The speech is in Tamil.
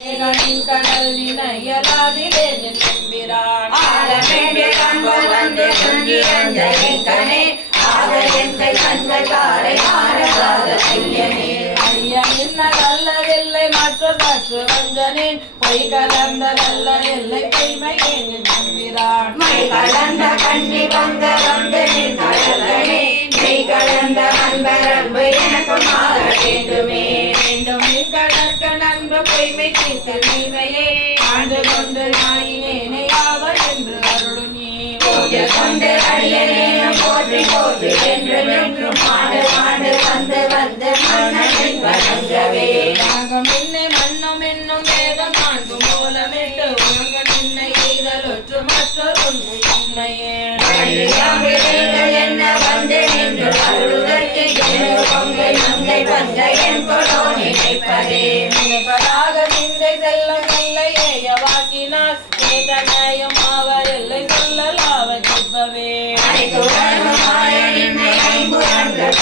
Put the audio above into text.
கடல் நினையலாதிலே நின்றான் வந்து கனே ஆக எந்தை கண்கள் காரை மாறலாத ஐயனே ஐயன் இன்னதல்லவில்லை மற்ற வஞ்சனேன் பொய் கலந்ததல்ல இல்லை பொய்மை நின்றான் மை கலந்த கண்ணி பங்க வந்து நின் கடலனே மெய் கலந்த அன்பரன்பு எனக்கு மாற வேண்டுமே வேண்டும் நின் கடற்க நண்பு பொய்மை தீர்த்த நீவையே ஆண்டு கொண்டு நாயினேனை ஆவர் என்று அருளுனே கொண்டு அடியனேனும் போற்றி போற்றி என்று நின்றும் ஆண்டு ஆண்டு வந்து வந்து மன்னனின் வணங்கவே யாகம் என்னை மன்னும் என்னும் வேதம் நான்கும் மூலமிட்டு உலக நின்னை எய்தலொற்று மற்றொரு உண்மையே என்ன வந்து நின்று அருள்தற்கு பொங்கை மங்கை வந்த என் கொடோ நினைப்பதே நினைப்பதாக சிந்தை செல்ல செல்ல ஏய வாக்கினால் ஏதனையும் அவர் இல்லை சொல்லலாவ செப்பவே நின்னை ஐம்புறங்கள்